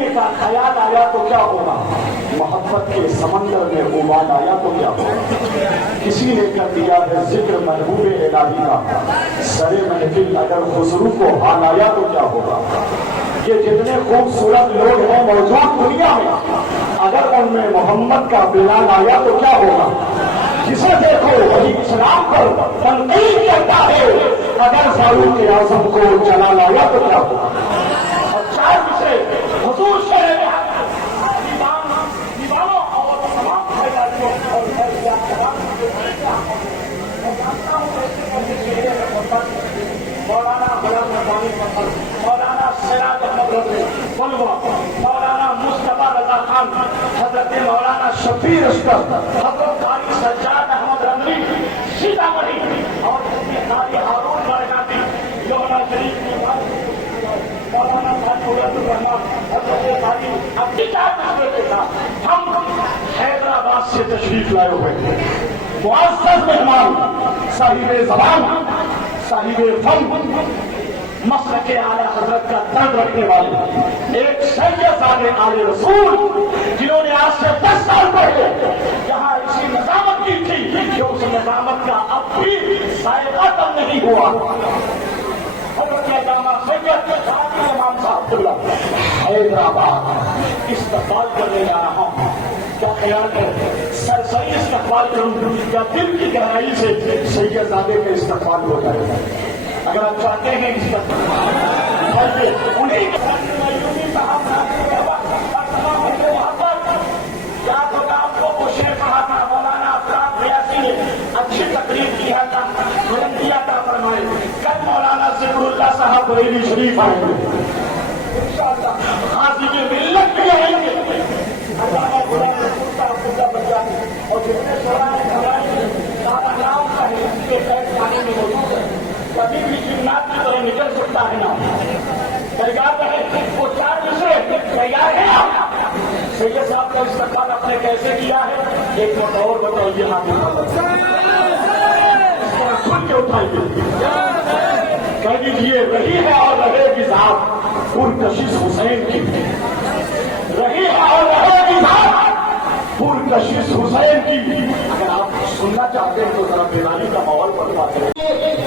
لینے کا خیال آیا تو کیا ہوگا؟ محبت کے سمندر میں ابال آیا تو کیا ہوگا؟ کسی نے کر دیا ہے ذکر محبوب الہی کا، سر محفل اگر خسرو کو حال آیا تو کیا ہوگا؟ یہ جتنے خوبصورت لوگ ہیں موجود دنیا میں، اگر ان میں محمد کا بلال آیا تو کیا ہوگا؟ جسے دیکھو وہی اسلام پر تنقید کرتا ہے، اگر فاروق اعظم کو جلال آیا تو کیا ہوگا؟ اور چار جسے حضور سے دیوانوں اور تمام خیالیوں اور مولانا غلام ربانی محمد، مولانا سراج احمد رضوی بلوا، مولانا مصطفیٰ رضا خان، حضرت مولانا شفیع اشرف، حضرت قاری سجاد احمد رملی سیتامڑھی، اور قاری ہارون برکاتی یونا شریف کے مولانا ثانی الرحمان، حضرت قاری اپنی چار مشورے کے ساتھ ہم حیدرآباد سے تشریف لائے ہوئے ہیں۔ معزز مہمان، صاحب زبان، صاحب فن، مسلک اعلی حضرت کا درد رکھنے والے ایک سید آل رسول، جنہوں نے آج سے 10 سال پہلے یہاں اسی نظامت کی تھی کہ اس نظامت کا اب بھی ذائقہ کم نہیں ہوا۔ حضرت علامہ سید امام صاحب قبلہ حیدرآباد استقبال کرنے جا رہا ہوں۔ کیا خیال ہے سرسری استقبال کروں یا دل کی گہرائی سے سیدزادے کا استقبال ہو جائے گا؟ اگر آپ چاہتے ہیں انہیں کیا ہوگا؟ آپ کو کچھ نے کہا تھا، مولانا افراد ریاسی نے اچھی تقریر کیا تھا، بلندی عطا فرمائے۔ کل مولانا ذکر اللہ صاحب بریلی شریف آئیں گے انشاءاللہ، غازی ملت بھی آئیں گے، علامہ غلام رسول صاحب خدا بچانے، اور جتنے شرائط ہمارے دادا نام کا ہے اس کے قید خانے میں موجود ہے، کبھی بھی جنات کی طرح نکل سکتا ہے نا۔ تیار ہے وہ چار مشرے تیار ہیں آپ؟ سید صاحب کا استقبال آپ نے کیسے کیا ہے؟ ایک مرتبہ اور بتائیے۔ کھل کے اٹھائیے، کہہ دیجیے رہی ہے اور رہے گی ذات پرکشش حسین کی، رہی ہے اور رہے گی ذات پرکشش حسین کی۔ اگر آپ سننا چاہتے ہیں تو ذرا بیداری کا ماحول بنوا کریں۔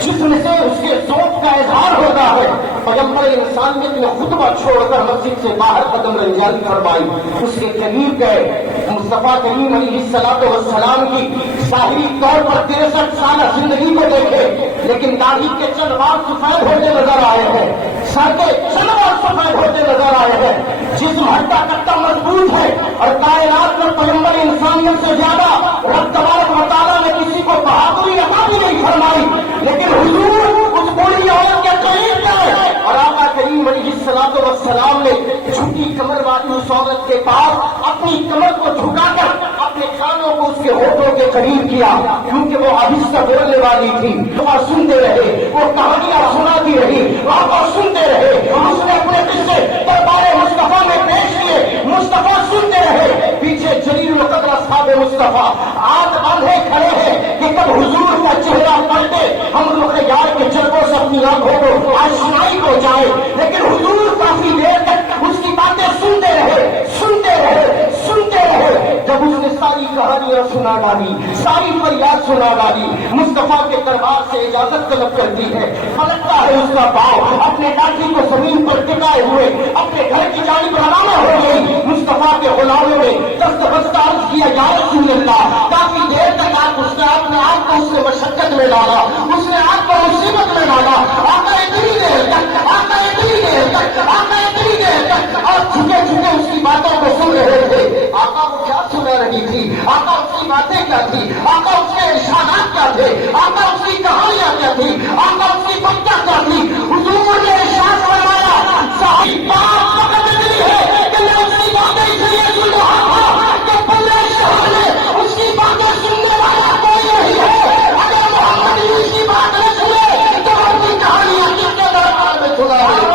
جسم سے اس کے سوچ کا اظہار ہوتا ہے۔ پیغمبر انسانیت نے خطبہ چھوڑ کر مسجد سے باہر قدم رنجانی فرمائی، اس کے قریب گئے، مصطفیٰ کریم علیہ الصلوۃ والسلام کی ظاہری طور پر 63 سالہ زندگی کو دیکھے، لیکن داڑھی کے چند بال سفید ہوتے نظر آئے ہیں، سر کے چند بال سفید ہوتے نظر آئے ہیں، جسم ہٹا کٹا مضبوط ہے، اور کائنات میں پیغمبر انسانیت سے زیادہ رب تبارک و تعالیٰ نے کسی کو بہادری عطا بھی نہیں فرمائی، لیکن حضور اس بوڑھی عورت کے قریب گئے اور آقا کریم علیہ الصلوۃ والسلام نے جھکی کمر والی اس عورت کے پاس اپنی کمر کو جھکا کر اپنے کانوں کو اس کے ہونٹوں کے قریب کیا، کیونکہ وہ آہستہ بولنے والی تھی۔ وہ سنتے رہے، وہ کہانیاں سناتی رہی، آقا سنتے رہے، اس نے اپنے قصے دربار مصطفیٰ میں پیش کیے، مصطفیٰ سنتے رہے۔ پیچھے جلیل القدر اصحاب مصطفیٰ آج باندھے کھڑے ہیں کہ کب حضور کا چہرہ پلٹے، ہم رخیار کے جلووں سے اپنی آنکھوں کو آشنائی ہو جائے، لیکن حضور کافی دیر تک اس کی باتیں سنتے رہے، سنتے رہے، سنتے رہے۔ جب اس نے ساری کہانیاں سنا ڈالی، ساری فریاد سنا ڈالی، مصطفیٰ کے دربار سے اجازت طلب کرتی ہے، پلٹتا ہے اس کا پاؤں، اپنے لاٹھی کو زمین پر ٹکائے ہوئے اپنے گھر کی جانب روانہ ہو گئی۔ مصطفیٰ کے غلاموں نے دست بستہ عرض کیا، یا رسول اللہ، کافی دیر تک اس نے اپنے آپ کو اس نے مشقت میں ڈالا، اس نے آپ کو مصیبت میں ڈالا، آقا اتنی دیر تک، آقا اتنی دیر تک، آقا اتنی دیر تک، اور جھکے جھکے اس کی باتوں کو سن رہے تھے۔ آقا وہ کیا سنا رہی تھی؟ آقا اس کی باتیں کیا تھی؟ آقا اس کے ارشادات کیا تھے؟ آقا اس کی کہانیاں کیا تھی؟ آقا اس کی باتیں کیا تھی؟ حضور نے ارشاد فرمایا، صحیح بات پکڑ لی ہے کہ میں اس کی باتیں اس لیے سن رہا تھا کہ پورے شہر میں اس کی باتیں سننے والا کوئی نہیں ہے۔ اگر محمد اس کی بات نہ سنے تو اپنی کہانیاں کس کے دربار میں سنا ہے؟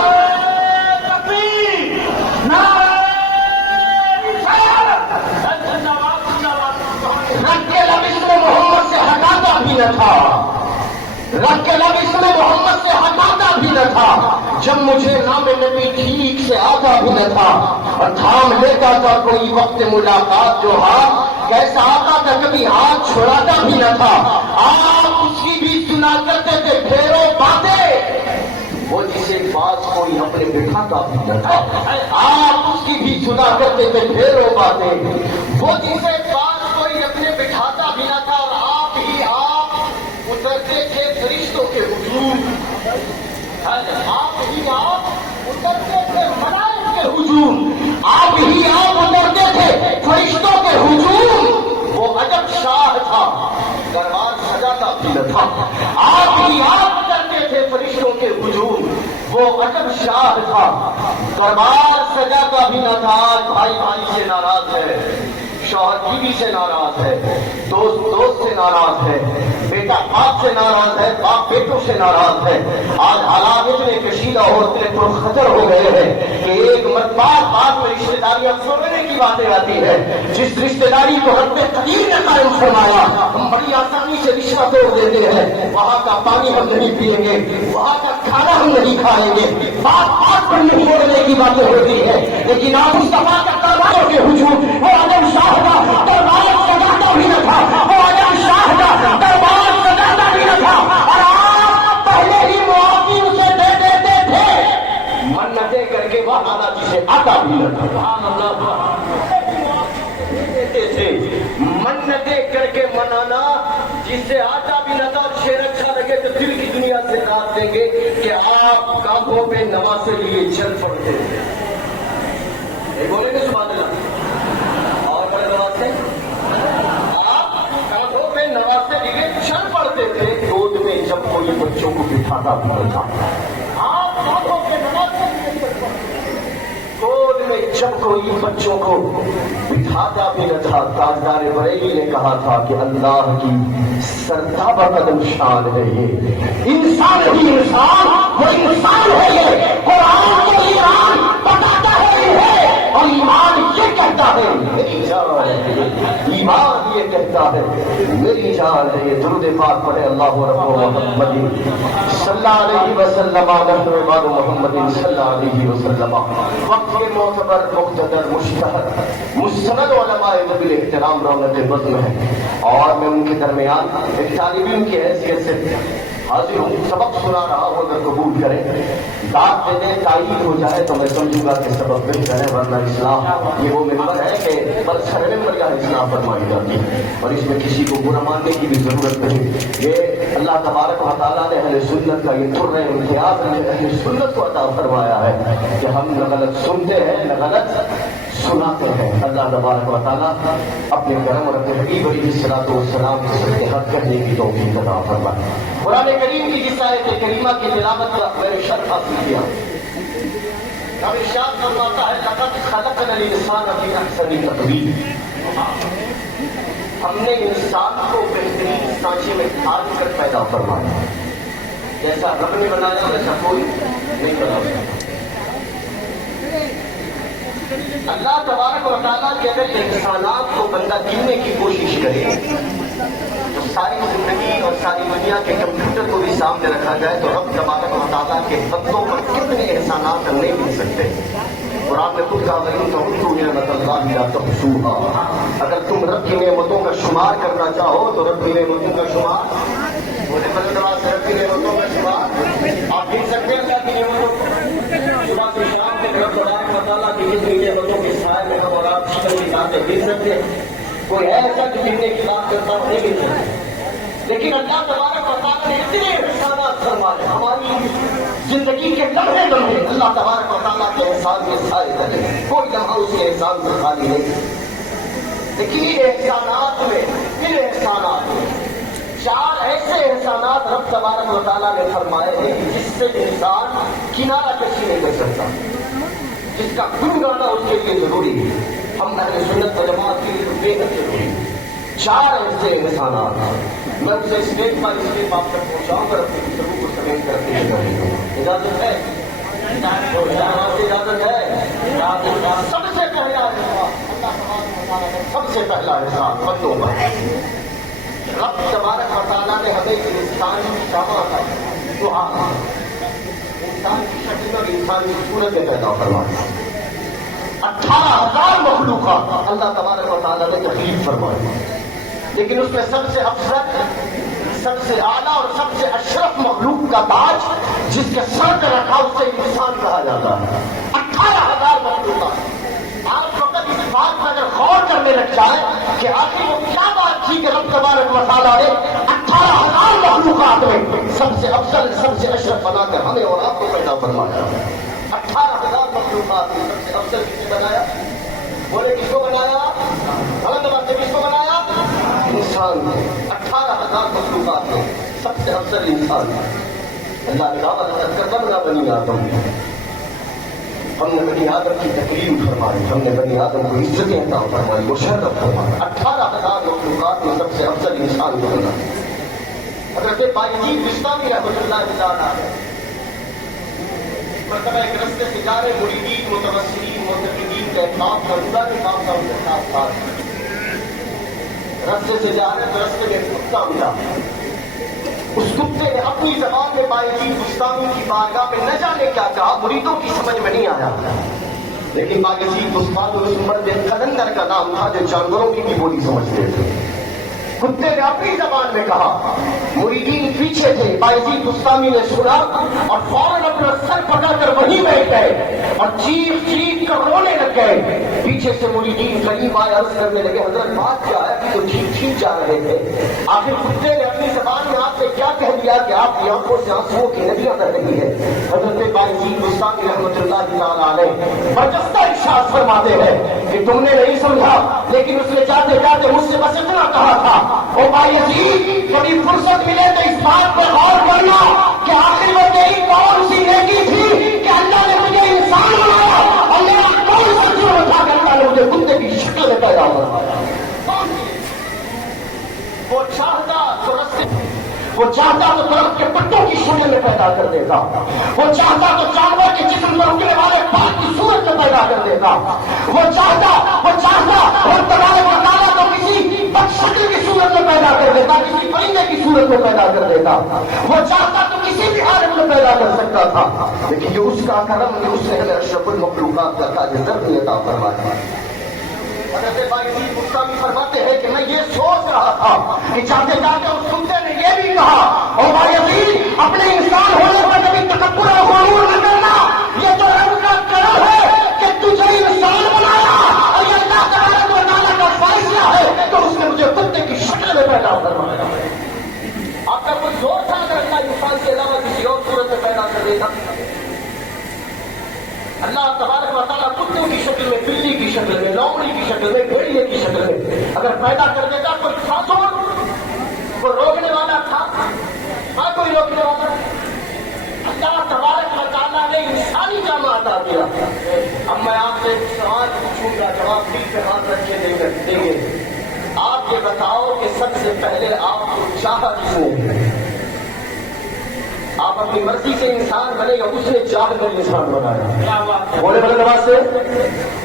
رب کے لب اس میں محمد سے ہٹاتا بھی نہ تھا، رکھ کے لب اس میں محمد سے ہٹاتا بھی نہ تھا، جب مجھے نام نبی ٹھیک سے آتا بھی نہ تھا، اور تھام لیتا تھا کوئی وقت ملاقات جو ہاتھ کیسا آتا تھا، کبھی ہاتھ چھوڑاتا بھی نہ تھا۔ آپ اس کی بھی سنا کرتے تھے ڈھیروں باتیں، وہ جسے پاس کوئی اپنے بٹھاتا بھی نہ تھا۔ آپ اس کی بھی سنا کرتے تھے ڈھیروں باتیں، وہ جسے پاس کوئی اپنے بٹھاتا بھی نہ تھا، اور آپ ہی آپ اترتے تھے فرشتوں کے ہجوم، آپ ہی آپ اترتے تھے ملائک کے ہجوم، آپ ہی آپ اترتے تھے فرشتوں کے ہجوم۔ وہ عجب شاہ تھا، دربار سجاتا بھی نہ تھا، آپ ہی آپ کرتے تھے فرشتوں کے ہجوم۔ وہ عجب شاہ تھا، دربار سجاتا بھی نہ تھا۔ بھائی بھائی سے ناراض ہے، شوہر بیوی سے ناراض ہے، دوست دوست سے ناراض ہے، بیٹا باپ سے ناراض ہے، باپ بیٹوں سے ناراض ہے۔ آج حالات اتنے کشیدہ اور اتنے پرخطر ہو گئے ہیں کہ ایک مرتبہ بعد میں رشتے داریاں توڑنے کی باتیں آتی ہے۔ جس رشتے داری کو رب قدیر نے قائم فرمایا، ہم بڑی آسانی سے رشتہ توڑ دیتے ہیں۔ وہاں کا پانی ہم نہیں پیئیں گے، وہاں کا کھانا ہم نہیں کھائیں گے، بات پر نہیں چھوڑنے کی باتیں ہوتی ہے، لیکن آپ مصطفیٰ کا درباروں کے ہجوم، وہ عالم شاہ کا دربار سجاتا بھی نہ تھا، وہ عالم شاہ کا دربار سجاتا بھی نہ تھا، اور آپ پہلے ہی معافی اسے دے دیتے تھے، منتیں کر کے وہ آنا جسے آتا بھی نہ تھا، دیتے تھے منتیں کر کے منانا جسے آتا بھی نہ تھا، اور شیر اچھا لگے تو دل کی دنیا سے داد دیں گے کہ آپ کانپوں پہ نمازیں لیے چل پڑتے تھے۔ بولے گے سبحان اللہ، اور بڑے نواز سے آپ کانپوں پہ نوازے لیے چل پڑتے تھے۔ گود میں جب کوئی بچوں کو بٹھاتا بھی نہ تھا، آپ کانپوں پہ نوازے لیے چل پڑتے تھے۔ گود میں جب کوئی بچوں کو بٹھاتا بھی نہ تھا۔ تاجدار بریلی نے کہا تھا کہ اللہ کی سرتابہ قدم شان ہے یہ، انسان ہی انسان، وہ انسان ہے یہ، قرآن کو ایمان بتاتا ہے، اور ایمان یہ کہتا ہے میری جان ہے، ایمان یہ کہتا ہے میری جان ہے۔ یہ درود پاک پڑھے اللہ رب محمد صلی اللہ علیہ وسلم، نحن عباد محمد صلی اللہ علیہ وسلم۔ وقت کے معتبر مقتدر مشتہر مستند علماء نبی احترام رونق بزم ہے، اور میں ان کے درمیان ایک طالب علم کی حیثیت سے حاضر ہوں۔ سبق سنا رہا ہوں، اگر قبول کریں، داد دے دیں، تائید ہو جائے تو میں سمجھوں گا کہ سبق بہتر ہے، ورنہ اسلام یہ وہ ممبر ہے کہ بس ہر ممبر کا اسلام فرمائی جاتی ہے، اور اس میں کسی کو برا ماننے کی بھی ضرورت نہیں۔ یہ اللہ تبارک و تعالیٰ نے اہل سنت کا یہ طر امتیاز اہل سنت کو عطا فرمایا ہے کہ ہم نہ غلط سنتے ہیں نہ غلط سناتے ہیں۔ اللہ تبارک و تعالیٰ اپنے کرم اور اپنے حبیب علیہ الصلوۃ والسلام کے سب کے حق کرنے کی توفیق عطا فرمائے۔ قرآن کریم کی جس آیت کریمہ کی تلاوت کا میں نے شرف حاصل کیا، اب ارشاد فرماتا ہے لقد خلقنا الانسان فی احسن تقویم، ہم نے انسان کو بہترین سانچے میں ڈھال کر پیدا فرمایا، جیسا رب نے بنایا ویسا کوئی نہیں بنا سکتا۔ اللہ تبارک و تعالیٰ کے اگر انسانات کو بندہ گننے کی کوشش کرے تو ساری زندگی اور ساری دنیا کے کمپیوٹر کو بھی سامنے رکھا جائے تو رب تبارک و تعالیٰ کے بندوں پر کتنے احسانات ہم نہیں مل سکتے۔ قرآن نے خود کہا وَإِن نِعْمَتَ اللَّهِ لَا تُحْصُوهَا، اگر تم رب کی نعمتوں کا شمار کرنا چاہو تو رب کی نعمتوں کا شمار، بولے بلندراز سے رب کی نعمتوں کا شمار آپ دیکھ سکتے ہیں۔ اللہ کی نعمتوں صبح سے شام تک رب تبارک و تعالیٰ کی جتنی نعمتوں کے سائے میں ہم اور آپ شکل کی باتیں گر سکتے ہیں، کوئی ایسا جو جتنے کی بات کرتا ہوں نہیں گر سکتے، لیکن اللہ تبارک و تعالیٰ نے اتنے احسانات فرمائے ہماری زندگی کے لمحے لمحے اللہ تبارک و تعالیٰ کے احسان میں سائے کرے، کوئی لمحہ اس کے احسان سے خالی نہیں۔ لیکن ان احسانات میں چار ایسے احسانات رب تبارک و تعالیٰ نے فرمائے ہیں جس سے انسان کنارہ کشی نہیں کر سکتا، جس کا گن گانا اس کے لیے ضروری ہے، ہم اہل سنت و جماعت کے لیے بے حد ضروری ہے۔ چار ایسے احسانات میں اسے اسٹیپ پر اسٹیپ آپ تک پہنچاؤں گا، اپنی گفتگو کو سمیٹ کر کے اجازت ہے؟ اجازت ہے؟ سب سے پہلا احسان، اللہ تبارک و تعالیٰ نے سب سے پہلا احسان بندوں پر رب تبارک و تعالیٰ نے ہمیں انسانی شمع کا دعا انسان کی شکل اور انسان کی صورت میں پیدا فرمایا. 18,000 مخلوقات اللہ تبارک و تعالیٰ نے تخلیق فرمائی، لیکن اس میں سب سے افضل، سب سے اعلیٰ اور سب سے اشرف مخلوق کا تاج جس کے سر پہ رکھا اسے انسان کہا جاتا ہے. 18,000 مخلوقات. آپ فقط اس بات پر اگر غور کرنے لگ جائے کہ آخر وہ کیا بات تھی کہ رب تبارک و تعالیٰ نے 18,000 مخلوقات میں سب سے افضل، سب سے اشرف بنا کر ہمیں اور آپ کو پیدا فرمایا. 18,000 مخلوقات میں سب سے افضل کس نے بنایا؟ بولے کس کو بنایا؟ کس کو بنایا؟ انسان نے. 18,000 مخلوقات میں سب سے افضل انسان. اللہ نے دعوت کر بنا بنی آدم. ہم نے بنی آدم کی تکریم فرمائی، ہم نے بنی آدم کو عزتیں عطا فرمائی، وہ شرف فرمائی. 18,000 مخلوقات میں سب سے افضل انسان کو بنا. حضرت بایزید بستامی رحمۃ اللہ تعالیٰ مرتبہ ایک رستے سے جا رہے مریدین، متوسلین، معتقدین کا ایک کام موجودہ نہیں کام کا ان کے ساتھ ساتھ رستے سے جا رہے تو رستے میں ایک کتا ملا. اس کتے نے اپنی زبان میں بایزید بستامی کی بارگاہ میں نہ جانے کیا کہا، مریدوں کی سمجھ میں نہیں آیا. لیکن بایزید بستامی اس مرد قلندر کا نام تھا جو جانوروں کی بھی بولی سمجھتے تھے. کتے نے اپنی زبان میں کہا، مریدین پیچھے تھے. بایزید بستامی نے سنا اور فوراً اپنا سر پکڑ کر وہیں بیٹھ گئے اور چیخ چیخ کر رونے لگ گئے. پیچھے سے مریدین قریب آئے، عرض کرنے لگے حضرت بات کیا ہے؟ کہ تو ٹھیک جا رہے تھے. آخر کتے نے اپنی زبان میں آپ سے کیا کہہ دیا کہ آپ کی آنکھوں سے آنسوؤں کی ندیاں بہ رہی ہے؟ حضرت بایزید بستامی رحمۃ اللہ تعالیٰ علیہ برجستہ ارشاد فرماتے ہیں کہ تم نے نہیں سمجھا، لیکن اس نے جاتے جاتے مجھ سے بس اتنا کہا تھا، او بایزید کبھی فرصت ملے تو اس بات پر غور کرنا کہ آخر وہ تیری کون سی نیکی تھی کہ اللہ نے مجھے انسان بنایا اور میرا کون سا جرم تھا کہ اللہ نے مجھے کتے کی شکل میں پیدا فرمایا. وہ چاہتا تو درخت کے پتوں کی شکل میں پیدا کر دیتا، وہ چاہتا تو جانور کے جسم میں اگنے والے پھل کی صورت میں پیدا کر دیتا، وہ چاہتا اور تبارک و تعالیٰ کو کسی بدشکل کی صورت میں پیدا کر دیتا، کسی پرندے کی صورت میں پیدا کر دیتا. وہ چاہتا تو کسی بھی حالت میں پیدا کر سکتا تھا، لیکن یہ اس کا کرم کہ اس نے ہمیں اشرف المخلوقات کا تاج درد عطا فرمایا. حضرت بایزید بستامی فرماتے ہیں کہ میں یہ سوچ رہا تھا کہ چاہتے چاہتے اس کتے نے یہ بھی کہا، اور بایزید اپنے انسان ہونے پر کبھی تکبر اور غرور نہ کرنا، یہ تو رب کا کرم ہے کہ تجھے انسان بنایا اور یہ اللہ تبارک و تعالیٰ کا فیصلہ ہے تو اس نے مجھے کتے کی شکل میں پیدا فرمایا. آپ کا کوئی زور تھا اگر اللہ انسان کے علاوہ کسی اور صورت میں پیدا کر دے گا؟ اللہ تبارک و تعالیٰ کتوں کی شکل میں، بلی کی شکل میں، لومڑی کی شکل میں، بھیڑیے کی شکل میں اگر پیدا کر دیتا، کوئی تھا تو کوئی روکنے والا تھا؟ ہاں کوئی روکنے والا. اللہ تبارک و تعالیٰ نے انسانی جامع عطا کیا. اب میں آپ سے ایک سوال پوچھوں گا، جواب دل پہ ہاتھ رکھ کے دیں گے. آپ یہ بتاؤ کہ سب سے پہلے آپ کو چاہا کس نے؟ آپ اپنی مرضی سے انسان بنے گا، اس نے چاہ کر انسان بنایا. بولے بڑے نواز سے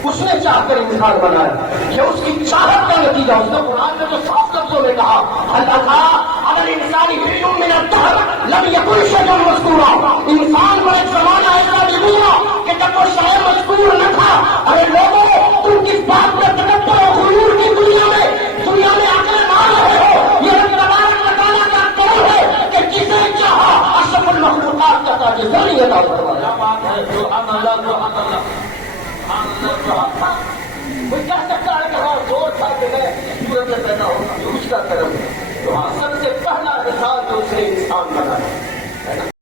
اس نے چاہ کر انسان بنایا. یہ اس کی چاہت کا نتیجہ. اس نے قرآن میں جو صاف لفظوں میں کہا، اللہ تعالیٰ اگر انسانی فیلوں میں لم یکن شیئا مذکورا، انسان کو ایک زمانہ ایسا بھی گزرا کہ جب وہ شے مذکور نہ تھا. ارے لوگوں تم کس بات پر تکبر اور غرور کی دنیا میں عقل مار رہے ہو؟ یہ رب تبارک و تعالیٰ کا کرم ہے کہ جسے چاہا اشرف المخلوقات کا تاج ذری عطا فرمایا. کوئی کہہ سکتا ہے کہ ہاں زور تھا کہ میں صورت میں پیدا ہوں، یہ اس کا کرم ہے. تو سب سے پہلا مثال تو اس نے انسان بنایا ہے نا.